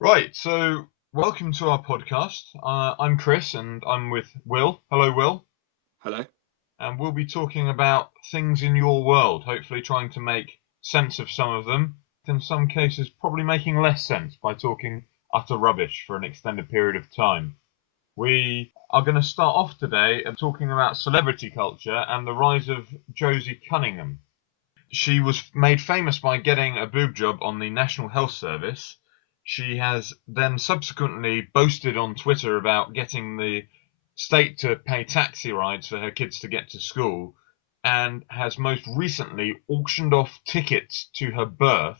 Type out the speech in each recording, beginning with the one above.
Right, so welcome to our podcast. I'm Chris and I'm with Will. Hello, Will. Hello. And we'll be talking about things in your world, hopefully trying to make sense of some of them, in some cases, probably making less sense by talking utter rubbish for an extended period of time. We are going to start off today talking about celebrity culture and the rise of Josie Cunningham. She was made famous by getting a boob job on the National Health Service. She has then subsequently boasted on Twitter about getting the state to pay taxi rides for her kids to get to school, and has most recently auctioned off tickets to her birth,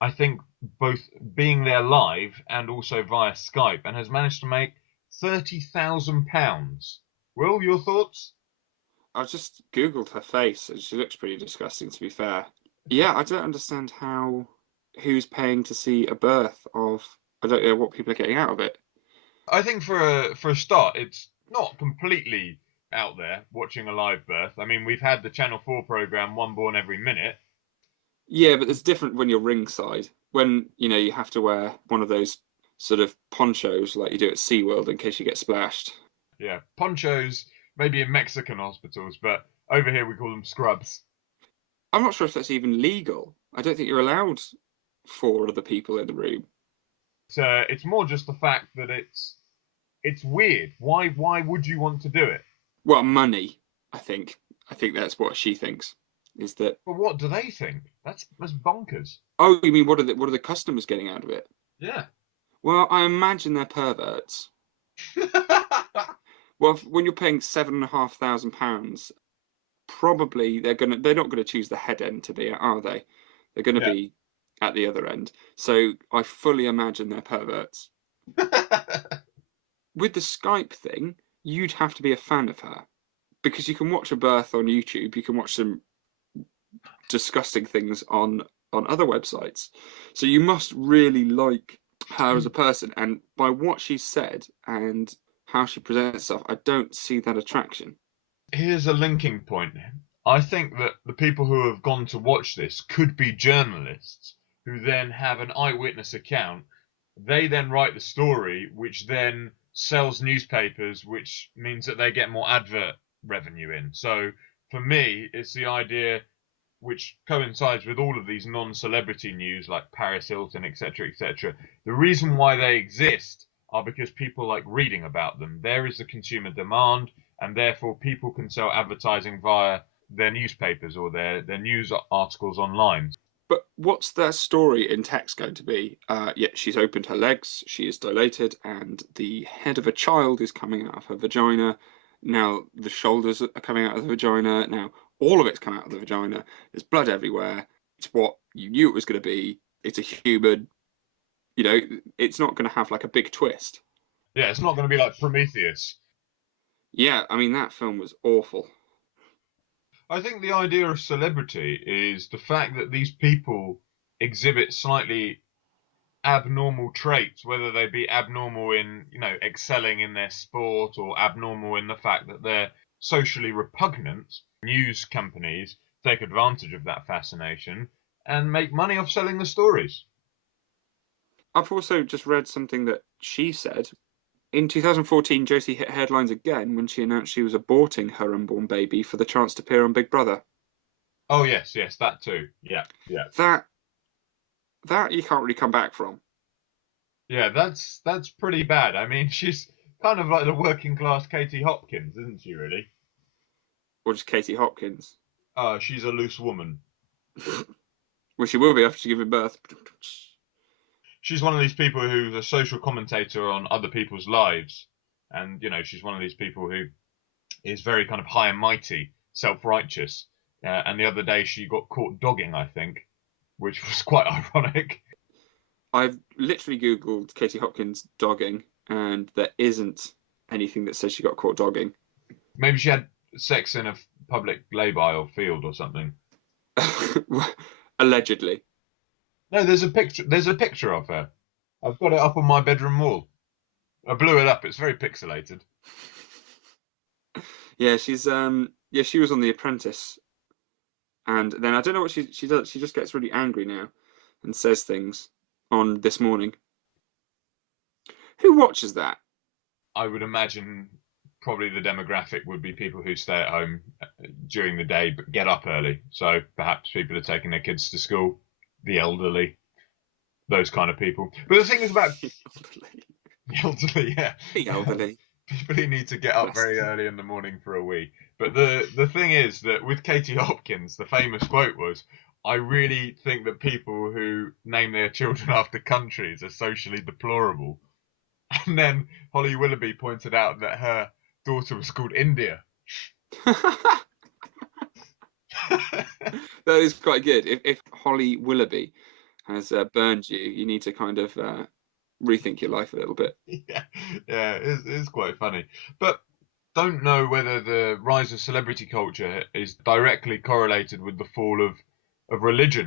I think both being there live and also via Skype, and has managed to make £30,000. Will, your thoughts? I just Googled her face and she looks pretty disgusting, to be fair. Yeah, I don't understand how who's paying to see a birth of. I don't know what people are getting out of it. I think for a start, it's not completely out there watching a live birth. I mean, we've had the Channel 4 program One Born Every Minute. Yeah, but it's different when you're ringside. When, you have to wear one of those sort of ponchos like you do at SeaWorld in case you get splashed. Yeah, ponchos maybe in Mexican hospitals, but over here we call them scrubs. I'm not sure if that's even legal. I don't think you're allowed four other people in the room. So it's more just the fact that it's weird. Why would you want to do it? Well, money, I think. I think that's what she thinks. Is that But what do they think? That's bonkers. Oh, you mean what are the customers getting out of it? Yeah. Well, I imagine they're perverts. Well, when you're paying £7,500, probably they're not gonna choose the head end to be at, are they? They're gonna Yeah. be at the other end. So I fully imagine they're perverts. With the Skype thing, you'd have to be a fan of her because you can watch a birth on YouTube, you can watch some disgusting things on other websites. So you must really like her as a person, and by what she said and how she presents herself, I don't see that attraction. Here's a linking point. I think that the people who have gone to watch this could be journalists who then have an eyewitness account. They then write the story, which then sells newspapers, which means that they get more advert revenue in. So for me, it's the idea which coincides with all of these non-celebrity news like Paris Hilton, etc., etc. The reason why they exist are because people like reading about them. There is the consumer demand, and therefore people can sell advertising via their newspapers or their news articles online. But what's their story in text going to be? Yeah, she's opened her legs, she is dilated, and the head of a child is coming out of her vagina. Now the shoulders are coming out of the vagina. Now all of it's come out of the vagina. There's blood everywhere. It's what you knew it was going to be. It's a human. It's not going to have like a big twist. Yeah, it's not going to be like Prometheus. Yeah, I mean, that film was awful. I think the idea of celebrity is the fact that these people exhibit slightly abnormal traits, whether they be abnormal in, excelling in their sport or abnormal in the fact that they're socially repugnant. News companies take advantage of that fascination and make money off selling the stories. I've also just read something that she said. In 2014, Josie hit headlines again when she announced she was aborting her unborn baby for the chance to appear on Big Brother. Oh yes, yes, that too. Yeah, yeah. That that you can't really come back from. Yeah, that's pretty bad. I mean, she's kind of like the working class Katie Hopkins, isn't she, really? Or just Katie Hopkins. She's a loose woman. Well, she will be after she gives birth. She's one of these people who's a social commentator on other people's lives. And, she's one of these people who is very kind of high and mighty, self-righteous. And the other day she got caught dogging, I think, which was quite ironic. I've literally Googled Katie Hopkins dogging, and there isn't anything that says she got caught dogging. Maybe she had sex in a public lay-by or field or something. Allegedly. No, there's a picture. There's a picture of her. I've got it up on my bedroom wall. I blew it up. It's very pixelated. Yeah, she was on The Apprentice, and then I don't know what she does. She just gets really angry now and says things on This Morning. Who watches that? I would imagine probably the demographic would be people who stay at home during the day but get up early. So perhaps people are taking their kids to school, the elderly, those kind of people. But the thing is about the elderly, yeah. The elderly. People who need to get up Bless very them. early in the morning for a wee. But the thing is that with Katie Hopkins, the famous quote was, "I really think that people who name their children after countries are socially deplorable." And then Holly Willoughby pointed out that her daughter was called India. That is quite good. If Holly Willoughby has burned you, you need to kind of rethink your life a little bit. Yeah, yeah, it's quite funny. But don't know whether the rise of celebrity culture is directly correlated with the fall of religion.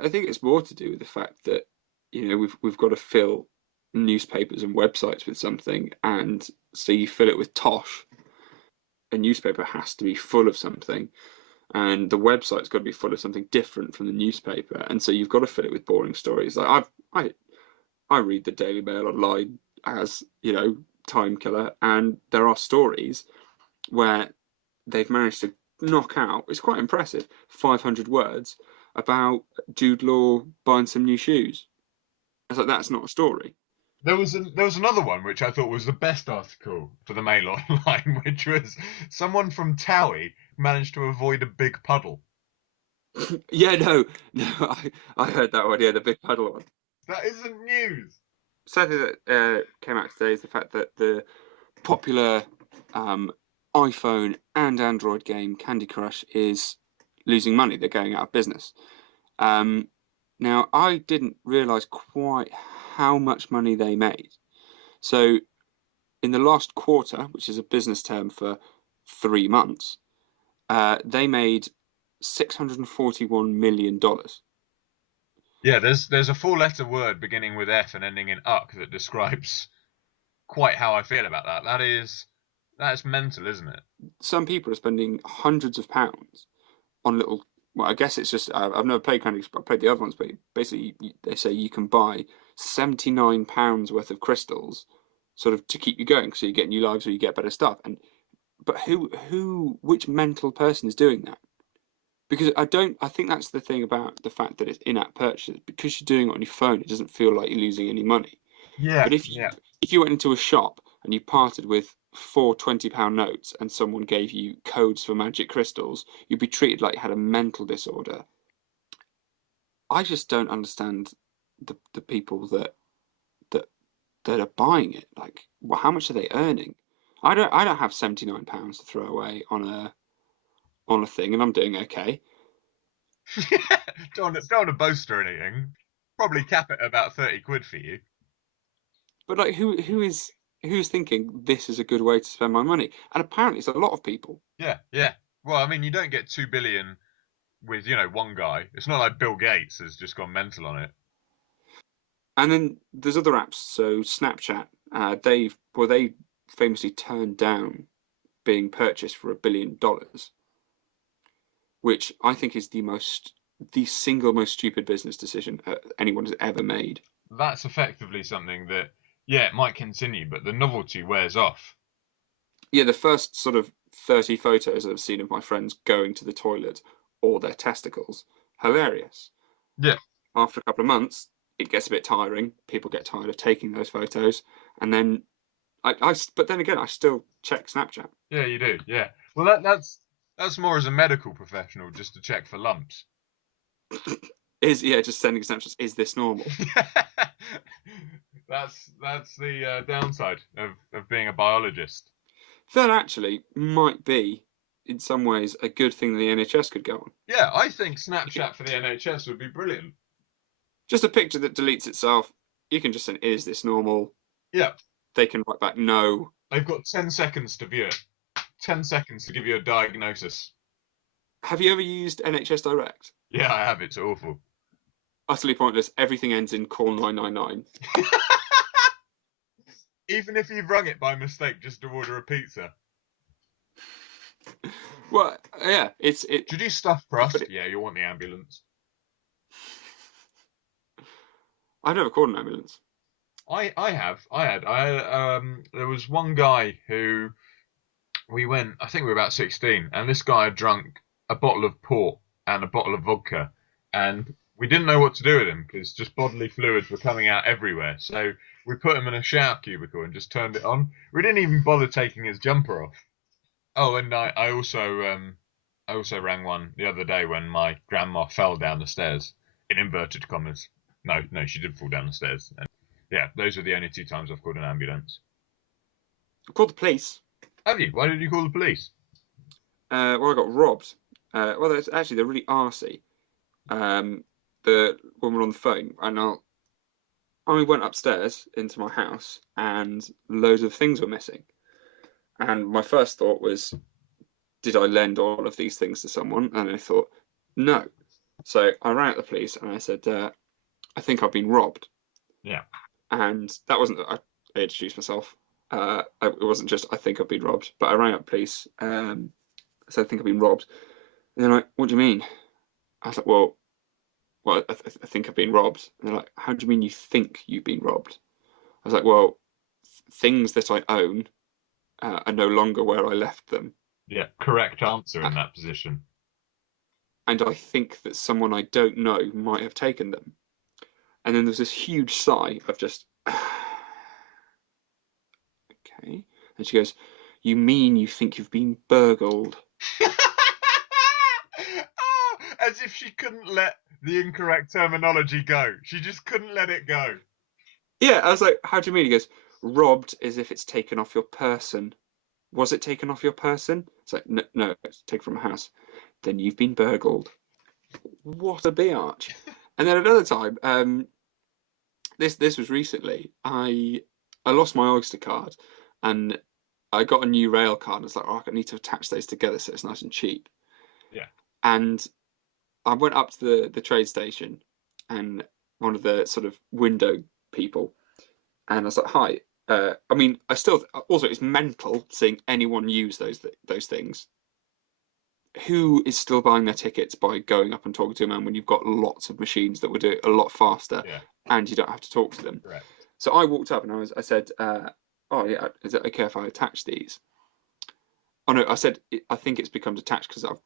I think it's more to do with the fact that we've got to fill newspapers and websites with something, and so you fill it with tosh. A newspaper has to be full of something, and the website's got to be full of something different from the newspaper, and so you've got to fill it with boring stories. Like I read the Daily Mail online as time killer, and there are stories where they've managed to knock out, it's quite impressive, 500 words about Jude Law buying some new shoes. I was like, that's not a story. There was another one which I thought was the best article for the Mail Online, which was someone from Towie managed to avoid a big puddle. Yeah, no, I heard that one. Yeah, the big puddle one. That isn't news. Something that came out today is the fact that the popular iPhone and Android game Candy Crush is losing money. They're going out of business. Now, I didn't realise quite how much money they made. So, in the last quarter, which is a business term for 3 months, they made $641 million. Yeah, there's a four-letter word beginning with F and ending in "uck" that describes quite how I feel about that. That's mental, isn't it? Some people are spending hundreds of pounds on little. Well, I guess it's just I've never played Candy Crush, but I played the other ones. But basically, they say you can buy £79 worth of crystals, sort of to keep you going, so you get new lives or you get better stuff. But which mental person is doing that? Because I think that's the thing about the fact that it's in-app purchases. Because you're doing it on your phone, it doesn't feel like you're losing any money. Yeah, But if you went into a shop and you parted with 4 £20 notes and someone gave you codes for magic crystals, you'd be treated like you had a mental disorder. I just don't understand the people that are buying it. Like, well, how much are they earning? I don't have £79 to throw away on a thing, and I'm doing okay. don't want to boast or anything. Probably cap it at about 30 quid for you. But like, who's thinking this is a good way to spend my money? And apparently, it's a lot of people. Yeah, yeah. Well, I mean, you don't get 2 billion with one guy. It's not like Bill Gates has just gone mental on it. And then there's other apps. So Snapchat, they famously turned down being purchased for $1 billion, which I think is the single most stupid business decision anyone has ever made. That's effectively something that, yeah, it might continue, but the novelty wears off. Yeah, the first sort of 30 photos I've seen of my friends going to the toilet or their testicles, hilarious. Yeah. After a couple of months, it gets a bit tiring. People get tired of taking those photos, and then but then again, I still check Snapchat. Yeah, you do. Yeah. Well, that's more as a medical professional, just to check for lumps. Just sending snapshots. Is this normal? That's the downside of being a biologist. That actually might be, in some ways, a good thing the NHS could go on. Yeah, I think Snapchat for the NHS would be brilliant. Just a picture that deletes itself. You can just say, "Is this normal?" Yeah. They can write back, "No." They've got 10 seconds to view it. 10 seconds to give you a diagnosis. Have you ever used NHS Direct? Yeah, I have. It's awful. Utterly pointless. Everything ends in call 999. Even if you've rung it by mistake just to order a pizza. Well, yeah, it's. Did you stuff crust? Yeah, you'll want the ambulance. I've never called an ambulance. I have. There was one guy who we went, I think we were about 16, and this guy had drunk a bottle of port and a bottle of vodka, and we didn't know what to do with him because just bodily fluids were coming out everywhere. So we put him in a shower cubicle and just turned it on. We didn't even bother taking his jumper off. Oh, and I also rang one the other day when my grandma fell down the stairs, in inverted commas. No, no, she did fall down the stairs. And yeah, those are the only two times I've called an ambulance. I called the police. Have you? Why did you call the police? Well, I got robbed. Well, they're really arsey. The woman on the phone, and I went upstairs into my house, and loads of things were missing. And my first thought was, did I lend all of these things to someone? And I thought, no. So I rang up the police and I said, I think I've been robbed. Yeah. And that wasn't, I introduced myself. It wasn't just, I think I've been robbed, but I rang up police. I said, I think I've been robbed. And they're like, what do you mean? I was like, well, I think I've been robbed. And they're like, how do you mean you think you've been robbed? I was like, well, things that I own are no longer where I left them. Yeah, correct answer in that position. And I think that someone I don't know might have taken them. And then there's this huge sigh of just, okay. And she goes, you mean you think you've been burgled? Oh, as if she couldn't let the incorrect terminology go. She just couldn't let it go. Yeah, I was like, how do you mean? He goes, robbed as if it's taken off your person. Was it taken off your person? It's like, no, it's taken from a house. Then you've been burgled. What a biatch. And then another time, this was recently. I lost my Oyster card, and I got a new rail card. And it's like, oh, I need to attach those together so it's nice and cheap. Yeah. And I went up to the trade station, and one of the sort of window people, and I was like, hi. I mean, I still also it's mental seeing anyone use those things. Who is still buying their tickets by going up and talking to a man when you've got lots of machines that will do it a lot faster, Yeah. and you don't have to talk to them? Correct. So I walked up and I said, "Oh yeah, is it okay if I attach these?" Oh no, I said I think it's become detached because I've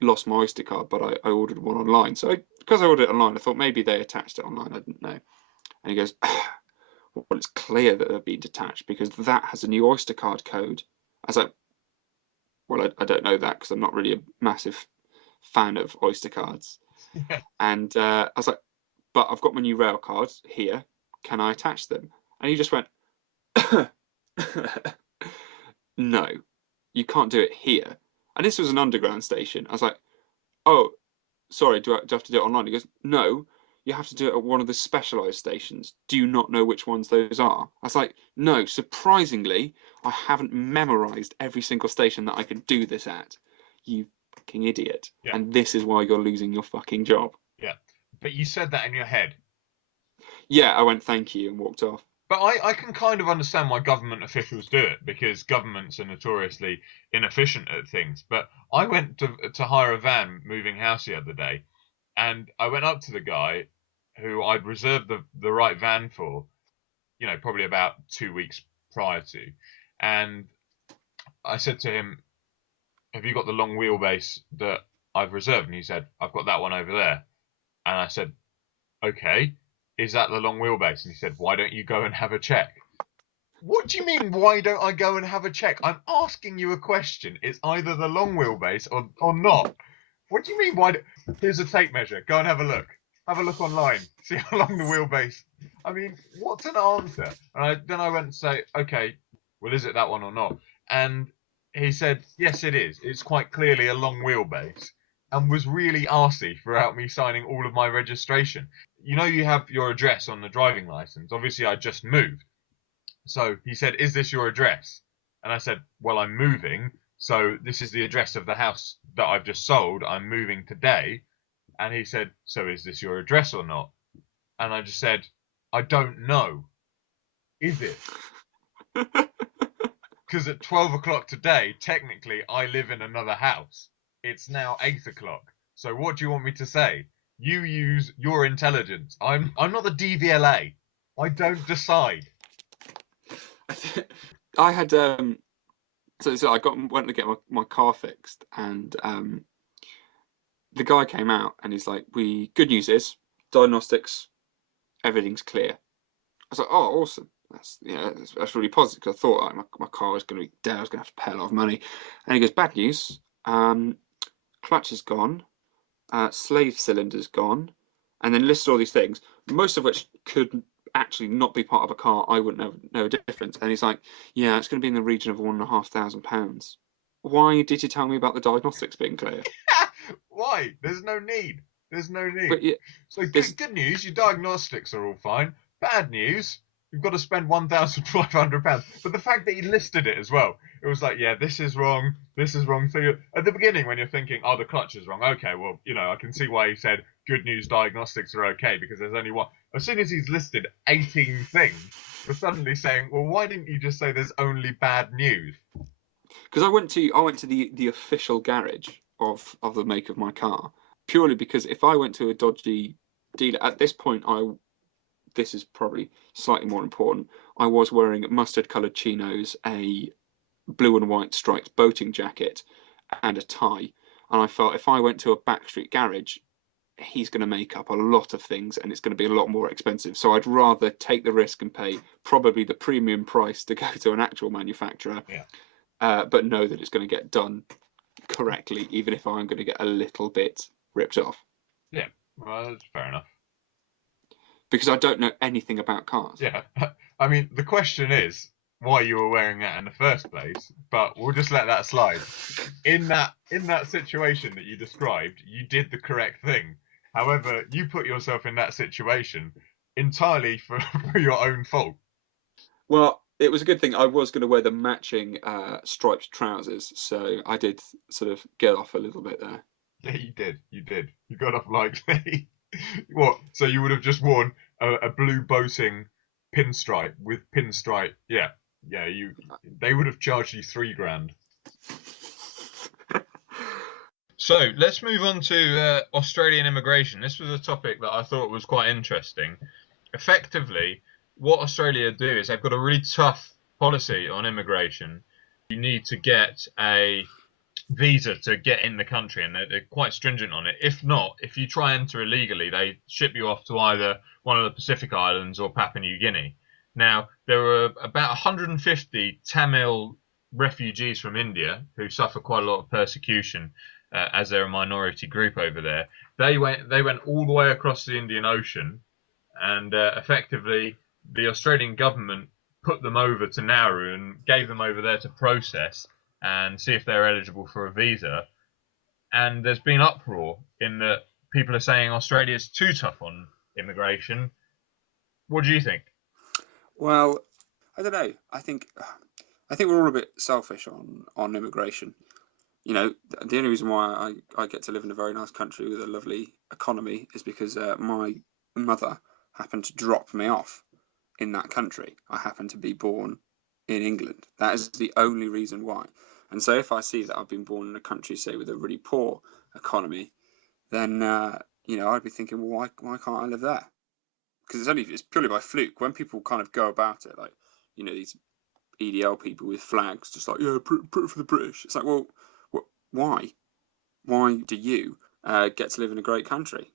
lost my Oyster card, but I ordered one online. So because I ordered it online, I thought maybe they attached it online. I didn't know. And he goes, well, it's clear that they've been detached because that has a new Oyster card code. I was like, well, I don't know that because I'm not really a massive fan of Oyster cards. Yeah. And I was like, but I've got my new rail cards here. Can I attach them? And he just went, no, you can't do it here. And this was an underground station. I was like, oh, sorry, do I have to do it online? He goes, no, you have to do it at one of the specialized stations. Do you not know which ones those are? I was like, no, surprisingly, I haven't memorized every single station that I could do this at. You fucking idiot. Yeah. And this is why you're losing your fucking job. Yeah. But you said that in your head. Yeah, I went thank you and walked off. But I can kind of understand why government officials do it because governments are notoriously inefficient at things. But I went to hire a van moving house the other day, and I went up to the guy who I'd reserved the right van for, probably about 2 weeks prior to, and I said to him, "Have you got the long wheelbase that I've reserved?" And he said, "I've got that one over there." And I said, "Okay. Is that the long wheelbase?" And he said, "Why don't you go and have a check?" What do you mean, why don't I go and have a check? I'm asking you a question. It's either the long wheelbase or not. What do you mean, here's a tape measure. Go and have a look. Have a look online. See how long the wheelbase. I mean, what's an answer? And then I went and say, okay, well, is it that one or not? And he said, yes, it is. It's quite clearly a long wheelbase. And was really arsey throughout me signing all of my registration. You have your address on the driving license. Obviously, I just moved. So he said, is this your address? And I said, well, I'm moving. So this is the address of the house that I've just sold. I'm moving today. And he said, so is this your address or not? And I just said, I don't know. Is it? Because at 12 o'clock today, technically, I live in another house. It's now 8 o'clock. So what do you want me to say? You use your intelligence. I'm not the DVLA. I don't decide. I had so I went to get my car fixed, and the guy came out and he's like, "We good news is diagnostics, everything's clear." I was like, "Oh, awesome! That's really positive." Because I thought like, my car was going to be dead. I was going to have to pay a lot of money. And he goes, "Bad news. Clutch is gone. Slave cylinder's gone," and then listed all these things, most of which could actually not be part of a car. I wouldn't know a difference. And he's like, "Yeah, it's going to be in the region of £1,500. Why did you tell me about the diagnostics being clear?" Why? There's no need. There's no need. But yeah, So good news, your diagnostics are all fine. Bad news, you've got to spend £1,500. But the fact that he listed it as well, it was like, yeah, this is wrong, this is wrong. So at the beginning, when you're thinking, oh, the clutch is wrong, okay, well, I can see why he said good news, diagnostics are okay, because there's only one. As soon as he's listed 18 things, we're suddenly saying, well, why didn't you just say there's only bad news? because I went to the official garage of the make of my car, purely because if I went to a dodgy dealer at this point, this is probably slightly more important. I was wearing mustard coloured chinos, a blue and white striped boating jacket, and a tie. And I felt if I went to a backstreet garage, he's going to make up a lot of things and it's going to be a lot more expensive. So I'd rather take the risk and pay probably the premium price to go to an actual manufacturer, but know that it's going to get done correctly, even if I'm going to get a little bit ripped off. Yeah, well, that's fair enough. Because I don't know anything about cars. Yeah, I mean, the question is why you were wearing that in the first place, but we'll just let that slide. In that situation that you described, you did the correct thing. However, you put yourself in that situation entirely for your own fault. Well, it was a good thing. I was going to wear the matching striped trousers, so I did sort of get off a little bit there. Yeah, you did. You did. You got off lightly. What? So you would have just worn a blue boating pinstripe with pinstripe. Yeah, yeah. They would have charged you £3,000. So let's move on to Australian immigration. This was a topic that I thought was quite interesting. Effectively, what Australia do is they've got a really tough policy on immigration. You need to get a visa to get in the country, and they're quite stringent on it. If not, if you try and enter illegally, they ship you off to either one of the Pacific Islands or Papua New Guinea. Now, there were about 150 Tamil refugees from India who suffer quite a lot of persecution as they're a minority group over there. They went all the way across the Indian Ocean, and effectively the Australian government put them over to Nauru and gave them over there to process and see if they're eligible for a visa. And there's been uproar in that people are saying Australia's too tough on immigration. What do you think? Well, I don't know. I think we're all a bit selfish on immigration. The only reason why I get to live in a very nice country with a lovely economy is because my mother happened to drop me off in that country. I happened to be born in England. That is the only reason why. And so if I see that I've been born in a country, say, with a really poor economy, then I'd be thinking, well, why can't I live there? Because it's purely by fluke. When people kind of go about it, like these EDL people with flags, just like for the British. It's like, well, why? Why do you get to live in a great country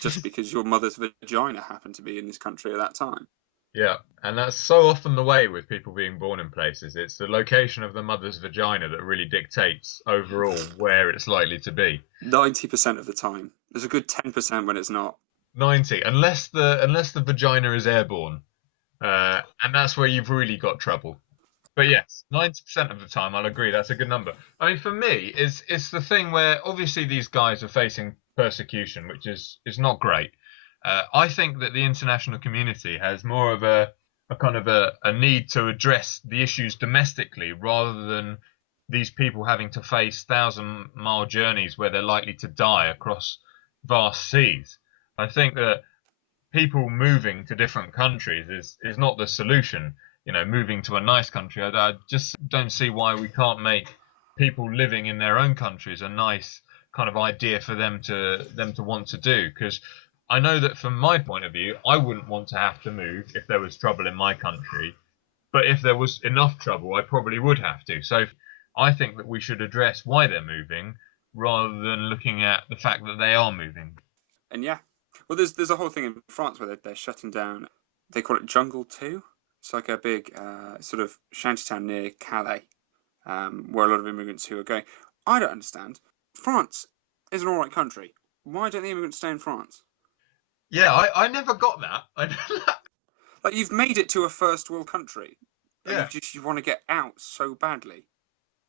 just because your mother's vagina happened to be in this country at that time? Yeah, and that's so often the way with people being born in places. It's the location of the mother's vagina that really dictates overall where it's likely to be. 90% of the time. There's a good 10% when it's not. 90, unless the vagina is airborne, and that's where you've really got trouble. But yes, 90% of the time, I'll agree. That's a good number. I mean, for me, it's the thing where obviously these guys are facing persecution, which is not great. I think that the international community has more of a kind of a need to address the issues domestically rather than these people having to face 1,000-mile journeys where they're likely to die across vast seas. I think that people moving to different countries is not the solution. Moving to a nice country, I just don't see why we can't make people living in their own countries a nice kind of idea for them to want to do. Because I know that from my point of view, I wouldn't want to have to move if there was trouble in my country. But if there was enough trouble, I probably would have to. So I think that we should address why they're moving rather than looking at the fact that they are moving. And yeah, well, there's a whole thing in France where they're shutting down. They call it Jungle 2. It's like a big sort of shantytown near Calais, where a lot of immigrants who are going. I don't understand. France is an all right country. Why don't the immigrants stay in France? Yeah, I never got that. Like, you've made it to a first world country, and Yeah. you want to get out so badly.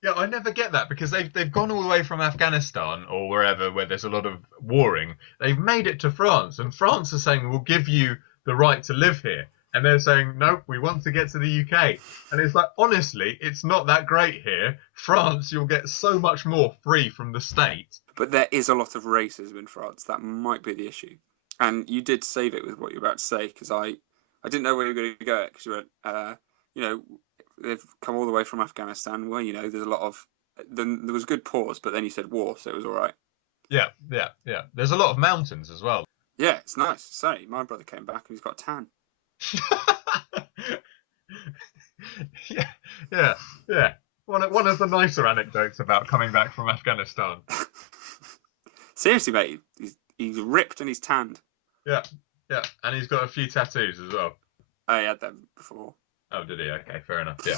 Yeah, I never get that because they've gone all the way from Afghanistan or wherever where there's a lot of warring. They've made it to France, and France are saying we'll give you the right to live here, and they're saying nope, we want to get to the UK. And it's like honestly, it's not that great here. France, you'll get so much more free from the state. But there is a lot of racism in France. That might be the issue. And you did save it with what you're about to say, because I didn't know where you were going to go, because you went, you know, they've come all the way from Afghanistan. Well, you know, there's a lot of. Then there was a good pause, but then you said war, so it was all right. Yeah. There's a lot of mountains as well. Yeah, it's nice. Sorry, my brother came back and he's got a tan. yeah. One of the nicer anecdotes about coming back from Afghanistan. Seriously, mate, he's ripped and he's tanned. Yeah, and he's got a few tattoos as well. I had them before. Oh, did he? Okay, fair enough. Yeah.